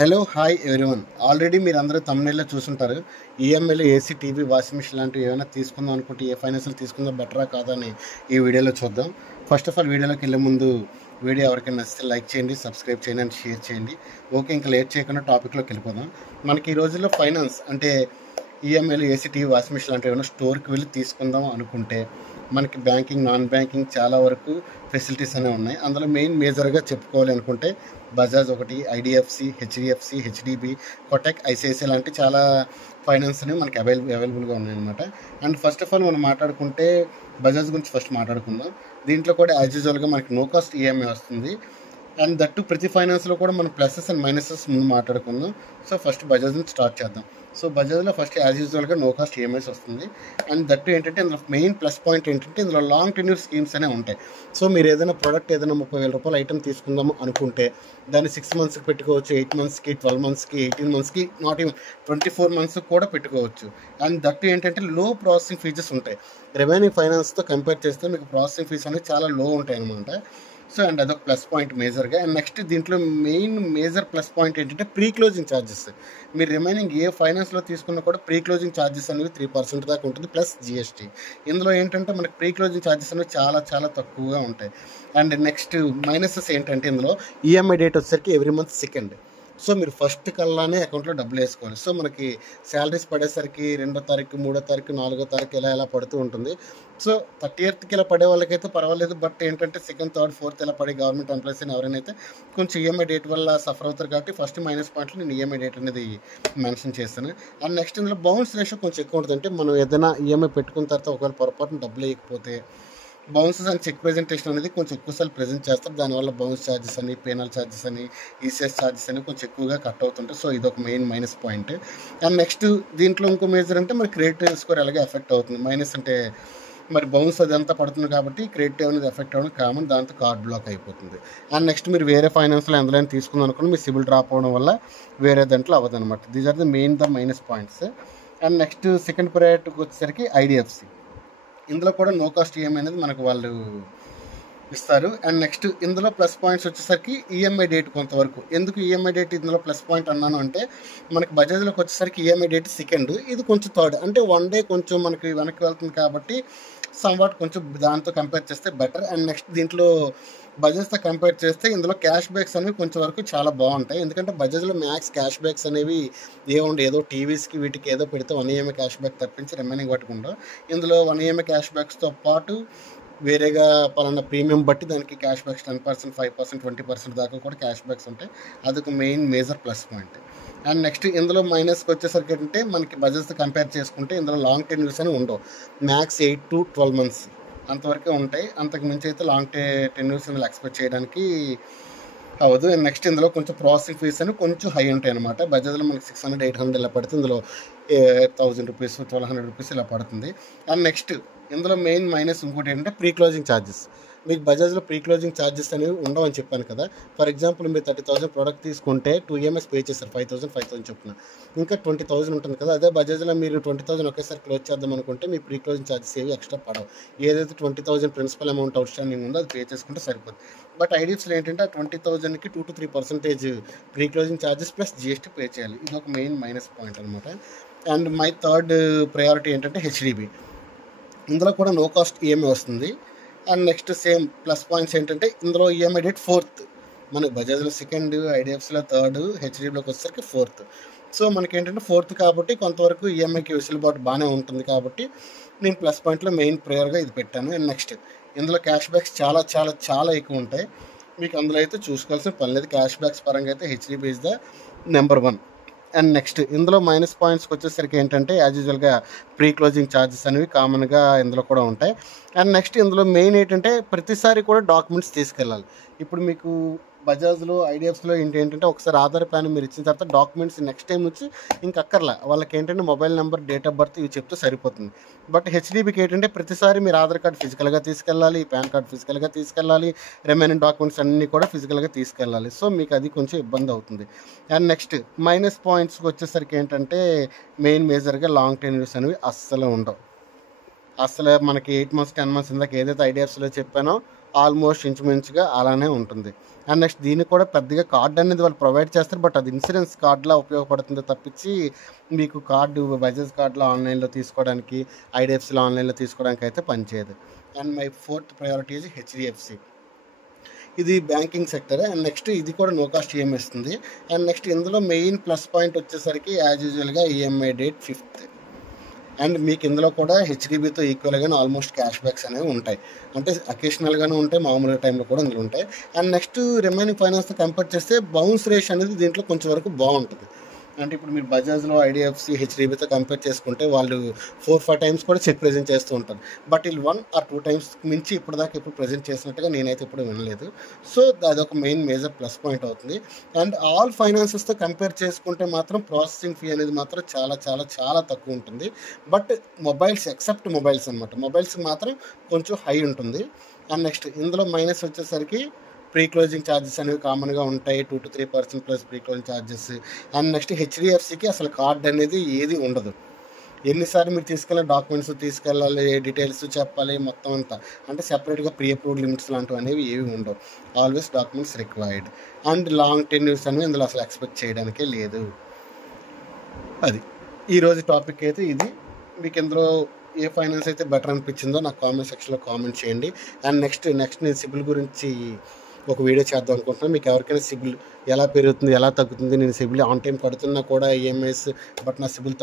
Hello hi everyone. Already మీరు అందరూ తమ్ముళ్ళలో చూసుంటారు. ఈఎంఐలో ఏసీ, టీవీ, వాషింగ్ మిషన్ లాంటివి ఏమైనా తీసుకుందాం అనుకుంటే ఏ ఫైనాన్షియల్ తీసుకుందాం బెటరా కాదా అని ఈ వీడియోలో చూద్దాం. ఫస్ట్ ఆఫ్ ఆల్ వీడియోలోకి వెళ్ళే ముందు వీడియో ఎవరికైనా నచ్చితే లైక్ చేయండి, సబ్స్క్రైబ్ చేయండి అండ్ షేర్ చేయండి. ఓకే, ఇంకా లేట్ చేయకుండా టాపిక్లోకి వెళ్ళిపోదాం. మనకి ఈ రోజుల్లో ఫైనాన్స్ అంటే ఈఎంఐలు, ఏసీ, టీవీ, వాషింగ్ మిషన్ లాంటివి ఏమైనా స్టోర్కి వెళ్ళి తీసుకుందాం అనుకుంటే మనకి బ్యాంకింగ్, నాన్ బ్యాంకింగ్ చాలా వరకు ఫెసిలిటీస్ అనేవి ఉన్నాయి. అందులో మేజర్గా చెప్పుకోవాలి అనుకుంటే బజాజ్ ఒకటి, IDFC, HDFC, HDB, Kotak, ICICI లాంటి చాలా ఫైనాన్స్ అనేవి మనకి అవైలబుల్గా ఉన్నాయన్నమాట. అండ్ ఫస్ట్ ఆఫ్ ఆల్ మనం మాట్లాడుకుంటే బజాజ్ గురించి ఫస్ట్ మాట్లాడుకుందాం. దీంట్లో కూడా యాజ్ యూజువల్గా మనకి నో కాస్ట్ ఈఎంఐ వస్తుంది. అండ్ దట్టు ప్రతి ఫైనాన్స్లో కూడా మనం ప్లసెస్ అండ్ మైనసెస్ ముందు మాట్లాడుకుందాం. సో ఫస్ట్ బజాజ్ నుంచి స్టార్ట్ చేద్దాం. సో బజాజ్లో ఫస్ట్ యాజ్ యూజువల్గా నో కాస్ట్ ఈఎంఐస్ వస్తుంది. అండ్ దట్టు ఏంటంటే ఇందులో మెయిన్ ప్లస్ పాయింట్ ఏంటంటే ఇందులో లాంగ్ టెన్యూర్ స్కీమ్స్ అనేవి ఉంటాయి. సో మీరు ఏదైనా ప్రోడక్ట్ ఏదైనా 30,000 రూపాయలు ఐటమ్ తీసుకుందాం అనుకుంటే దాన్ని 6 మంత్స్కి పెట్టుకోవచ్చు, 8 మంత్స్కి, 12 మంత్స్కి, 18 మంత్స్కి, నాట్ ఈవెన్ 24 మంత్స్కి కూడా పెట్టుకోవచ్చు. అండ్ దట్టు ఏంటంటే లో ప్రాసెసింగ్ ఫీజెస్ ఉంటాయి. రిమైనింగ్ ఫైనాన్స్తో కంపేర్ చేస్తే మీకు ప్రాసెసింగ్ ఫీజెస్ అనేవి చాలా లో ఉంటాయి అన్నమాట. సో అండ్ అదొక ప్లస్ పాయింట్ మేజర్గా. అండ్ నెక్స్ట్ దీంట్లో మేజర్ ప్లస్ పాయింట్ ఏంటంటే ప్రీ క్లోజింగ్ ఛార్జెస్. మీరు రిమైనింగ్ ఏ ఫైనాన్స్లో తీసుకున్నా కూడా ప్రీ క్లోజింగ్ ఛార్జెస్ అనేవి 3% దాకా ఉంటుంది, ప్లస్ జిఎస్టీ. ఇందులో ఏంటంటే మనకి ప్రీ క్లోజింగ్ ఛార్జెస్ అనేవి చాలా చాలా తక్కువగా ఉంటాయి. అండ్ నెక్స్ట్ మైనసెస్ ఏంటంటే ఇందులో ఈఎంఐ డేట్ వచ్చేసరికి ఎవ్రీ మంత్ సెకండ్. సో మీరు ఫస్ట్ కల్లానే అకౌంట్లో డబ్బులు వేసుకోవాలి. సో మనకి శాలరీస్ పడేసరికి 2వ తారీఖు, 3వ తారీఖు, 4వ తారీఖు ఇలా పడుతూ ఉంటుంది. సో 30th ఇలా పడే వాళ్ళకైతే పర్వాలేదు. బట్ ఏంటంటే 2nd, 3rd, 4th ఇలా పడే గవర్నమెంట్ ఎంప్లాయీస్ అని ఎవరైనా కొంచెం ఈఎంఐ డేట్ వల్ల సఫర్ అవుతారు. కాబట్టి ఫస్ట్ మైనస్ పాయింట్లో నేను ఈఎంఐ డేట్ అనేది మెన్షన్ చేస్తాను. అండ్ నెక్స్ట్ ఇందులో బౌన్స్ రేషియో కొంచెం ఎక్కువ ఉంటుంది. అంటే మనం ఏదైనా ఈఎంఐ పెట్టుకున్న తర్వాత ఒకవేళ పొరపాటున డబ్బులు వేయకపోతే బౌన్సెస్ అండ్ చెక్ ప్రెజెంటేషన్ అనేది కొంచెం ఎక్కువసార్లు ప్రెజెంట్ చేస్తారు. దానివల్ల బౌన్స్ ఛార్జెస్ అని, పేనల్ ఛార్జెస్ అని, ఈసీఎస్ ఛార్జెస్ అని కొంచెం ఎక్కువగా కట్ అవుతుంటాయి. సో ఇదొక main minus point. And next దీంట్లో ఇంకో మేజర్ అంటే మరి క్రెడిట్ స్కోర్ అలాగే ఎఫెక్ట్ అవుతుంది. మైనస్ అంటే మరి బౌన్స్ అదంతా పడుతుంది కాబట్టి క్రెడిట్ అనేది ఎఫెక్ట్ అవ్వడం కామన్, దాంతో కార్డ్ బ్లాక్ అయిపోతుంది. అండ్ నెక్స్ట్ మీరు వేరే ఫైనాన్స్లో ఎందులో తీసుకుందాం అనుకుని మీ సిబిల్ డ్రాప్ అవ్వడం వల్ల వేరే దాంట్లో అవ్వదు అనమాట. These are the minus points. And next second ప్రయారిటీకి వచ్చేసరికి ఐడిఎఫ్సి. ఇందులో కూడా నో కాస్ట్ ఈఎంఐ అనేది మనకు వాళ్ళు ఇస్తారు. అండ్ నెక్స్ట్ ఇందులో ప్లస్ పాయింట్స్ వచ్చేసరికి ఈఎంఐ డేట్ కొంతవరకు. ఎందుకు ఈఎంఐ డేట్ ఇందులో ప్లస్ పాయింట్ అన్నాను అంటే మనకి బజాజ్లోకి వచ్చేసరికి ఈఎంఐ డేట్ సెకండ్, ఇది కొంచెం థర్డ్. అంటే 1 డే కొంచెం మనకి వెనక్కి వెళ్తుంది కాబట్టి సమ్వాట్ కొంచెం దాంతో కంపేర్ చేస్తే బెటర్. అండ్ నెక్స్ట్ దీంట్లో బజాజ్తో కంపేర్ చేస్తే ఇందులో క్యాష్ బ్యాక్స్ అనేవి కొంచెం వరకు చాలా బాగుంటాయి. ఎందుకంటే బజాజ్లో మ్యాక్స్ క్యాష్ బ్యాక్స్ అనేవి ఏదో టీవీస్కి వీటికి ఏదో పెడితే 1 EMI క్యాష్ బ్యాక్ తప్పించి రిమైనింగ్ పట్టుకుంటాం. ఇందులో 1 EMI క్యాష్ బ్యాక్స్తో పాటు వేరేగా పలానా ప్రీమియం బట్టి దానికి క్యాష్ బ్యాక్స్ 10%, 5%, 20% దాకా కూడా క్యాష్ బ్యాక్స్ ఉంటాయి. అదొక major plus point. And next ఇందులో మైనస్కి వచ్చేసరికి ఏంటంటే మనకి బజాజ్తో కంపేర్ చేసుకుంటే ఇందులో లాంగ్ టెన్యూర్స్ అని ఉండవు. మ్యాక్స్ 8 to 12 months అంతవరకే ఉంటాయి. అంతకు మించి అయితే లాంగ్ టెన్యూర్స్ ఇందులో ఎక్స్పెక్ట్ చేయడానికి అవ్వదు. అండ్ నెక్స్ట్ ఇందులో కొంచెం ప్రాసెసింగ్ ఫీస్ అని కొంచెం హై ఉంటాయి అనమాట. బజాజ్లో మనకి 600, 800 ఇలా పడుతుంది. ఇందులో 1000 రూపీస్, 1200 రూపీస్ ఇలా పడుతుంది. అండ్ నెక్స్ట్ ఇందులో మెయిన్ మైనస్ ఇంకోటి ఏంటంటే ప్రీ క్లోజింగ్ ఛార్జెస్. మీకు బజాజ్లో ప్రీ క్లోజింగ్ ఛార్జెస్ అనేవి ఉండవని చెప్పాను కదా. ఫర్ ఎగ్జాంపుల్ మీరు 30,000 ప్రోడక్ట్ తీసుకుంటే 2 EMIs పే చేస్తారు, 5,000 చొప్పున. ఇంకా 20,000 ఉంటుంది కదా. అదే బజాజ్లో మీరు 20,000 ఒకేసారి క్లోజ్ చేద్దాం అనుకుంటే మీ ప్రీ క్లోజింగ్ ఛార్జెస్ ఏవి ఎక్స్ట్రా పడవు. ఏదైతే 20,000 ప్రిన్సిపల్ అమౌంట్ అవుట్ స్టాండింగ్ ఉందో అది పే చేసుకుంటే సరిపోతుంది. బట్ ఐడిఎఫ్స్లో ఏంటంటే ఆ 20,000కి 2 to 3% pre closing charges plus GST pay చేయాలి. ఇది ఒక మెయిన్ మైనస్ పాయింట్ అనమాట. అండ్ మై థర్డ్ ప్రయారిటీ ఏంటంటే హెచ్డిబి. ఇందులో కూడా నో కాస్ట్ ఈఎంఐ వస్తుంది. And next same plus points ఏంటంటే ఇందులో ఈఎంఐ డేట్ 4th. మనకి బజాజ్లో సెకండ్, ఐడిఎఫ్సిలో థర్డ్, హెచ్డిబిలోకి వచ్చేసరికి 4th. సో మనకి ఏంటంటే 4th కాబట్టి కొంతవరకు ఈఎంఐకి వెసులుబాటు బాగానే ఉంటుంది కాబట్టి నేను ప్లస్ పాయింట్లో మెయిన్ ప్రేయర్గా ఇది పెట్టాను. అండ్ నెక్స్ట్ ఇందులో క్యాష్ బ్యాక్స్ చాలా చాలా చాలా ఎక్కువ ఉంటాయి. మీకు అందులో అయితే చూసుకోవాల్సిన పని లేదు. క్యాష్ బ్యాక్స్ పరంగా అయితే HDB is the number 1. And next ఇందులో మైనస్ పాయింట్స్కి వచ్చేసరికి ఏంటంటే యాజ్ యూజువల్గా ప్రీ క్లోజింగ్ ఛార్జెస్ అనేవి కామన్గా ఇందులో కూడా ఉంటాయి. అండ్ నెక్స్ట్ ఇందులో మెయిన్ ఏంటంటే ప్రతిసారి కూడా డాక్యుమెంట్స్ తీసుకెళ్ళాలి. ఇప్పుడు మీకు బజాజ్లో, ఐడిఎఫ్స్లో ఏంటంటే ఒకసారి ఆధార్ ప్యాన్ మీరు ఇచ్చిన తర్వాత డాక్యుమెంట్స్ నెక్స్ట్ టైం నుంచి ఇంకా అక్కర్లా. వాళ్ళకి ఏంటంటే mobile number, date of birth ఇవి చెప్తే సరిపోతుంది. బట్ హెచ్డిబికి ఏంటంటే ప్రతిసారి మీరు ఆధార్ కార్డ్ ఫిజికల్గా తీసుకెళ్ళాలి, పాన్ కార్డ్ ఫిజికల్గా తీసుకెళ్ళాలి, రిమైనింగ్ డాక్యుమెంట్స్ అన్నీ కూడా ఫిజికల్గా తీసుకెళ్ళాలి. సో మీకు అది కొంచెం ఇబ్బంది అవుతుంది. అండ్ నెక్స్ట్ మైనస్ పాయింట్స్కి వచ్చేసరికి ఏంటంటే మేజర్గా లాంగ్ టెన్యూర్స్ అనేవి అస్సలు ఉండవు. అసలు మనకి 8 months, 10 months ఇందాక ఏదైతే ఐడిఎఫ్స్లో చెప్పానో ఆల్మోస్ట్ ఇంచుమించుగా అలానే ఉంటుంది. అండ్ నెక్స్ట్ దీనికి కూడా పెద్దగా కార్డ్ అనేది వాళ్ళు ప్రొవైడ్ చేస్తారు, బట్ అది ఇన్సూరెన్స్ కార్డ్లా ఉపయోగపడుతుంది తప్పించి మీకు కార్డు బజాజ్ కార్డులో ఆన్లైన్లో తీసుకోవడానికి, ఐడిఎఫ్సిలో ఆన్లైన్లో తీసుకోవడానికి అయితే పనిచేయదు. And my fourth priority is HDFC. ఇది బ్యాంకింగ్ సెక్టర్. అండ్ నెక్స్ట్ ఇది కూడా నో కాస్ట్ ఈఎంఐ ఇస్తుంది. అండ్ నెక్స్ట్ ఇందులో మెయిన్ ప్లస్ పాయింట్ వచ్చేసరికి యాజ్ యూజువల్గా ఈఎంఐ డేట్ 5th. అండ్ మీకు ఇందులో కూడా హెచ్డిబితో ఈక్వల్గానే ఆల్మోస్ట్ క్యాష్ బ్యాక్స్ అనేవి ఉంటాయి. అంటే అకేషనల్గానే ఉంటాయి, మామూలుగా టైంలో కూడా ఇందులో ఉంటాయి. అండ్ నెక్స్ట్ రిమైనింగ్ ఫైనాన్స్తో కంపేర్ చేస్తే బౌన్స్ రేషియో అనేది దీంట్లో కొంచెం వరకు బాగుంటుంది. అంటే ఇప్పుడు మీరు బజాజ్లో ఐడిఎఫ్సి హెచ్డిబితో కంపేర్ చేసుకుంటే వాళ్ళు 4-5 టైమ్స్ కూడా చెక్ ప్రజెంట్ చేస్తూ ఉంటారు. బట్ వీళ్ళు 1 or 2 టైమ్స్ మించి ఇప్పటిదాకా ఎప్పుడు ప్రజెంట్ చేసినట్టుగా నేనైతే ఇప్పుడు వినలేదు. సో అదొక మెయిన్ మేజర్ ప్లస్ పాయింట్ అవుతుంది. అండ్ ఆల్ ఫైనాన్సెస్తో కంపేర్ చేసుకుంటే మాత్రం ప్రాసెసింగ్ ఫీ అనేది మాత్రం చాలా చాలా చాలా తక్కువ ఉంటుంది. బట్ మొబైల్స్ ఎక్సెప్ట్ మొబైల్స్ అనమాట, మొబైల్స్ మాత్రం కొంచెం హై ఉంటుంది. అండ్ నెక్స్ట్ ఇందులో మైనస్ వచ్చేసరికి ప్రీ క్లోజింగ్ ఛార్జెస్ అనేవి కామన్గా ఉంటాయి, 2 to 3% plus pre closing charges. And next హెచ్డిఎఫ్సికి అసలు కార్డ్ అనేది ఏది ఉండదు. ఎన్నిసార్లు మీరు తీసుకెళ్ళిన డాక్యుమెంట్స్ తీసుకెళ్ళాలి, డీటెయిల్స్ చెప్పాలి మొత్తం అంతా. అంటే సెపరేట్గా ప్రీ అప్రూవ్డ్ లిమిట్స్ లాంటివి అనేవి ఏవి ఉండవు. Always documents required. And long tenures అనేవి ఇందులో అసలు ఎక్స్పెక్ట్ చేయడానికే లేదు. అది ఈరోజు టాపిక్ అయితే ఇది. మీకు ఇందులో ఏ ఫైనాన్స్ అయితే బెటర్ అనిపించిందో నాకు కామెంట్ సెక్షన్లో కామెంట్ చేయండి. అండ్ నెక్స్ట్ నేను సిబిల్ గురించి ఒక వీడియో చేద్దాం అనుకుంటున్నాను. మీకు ఎవరికైనా సిబిల్ ఎలా పెరుగుతుంది, ఎలా తగ్గుతుంది, నేను సిబిల్ ఆన్ టైం కడుతున్నా కూడా ఈఎంఐస్, బట్ నా సిబిల్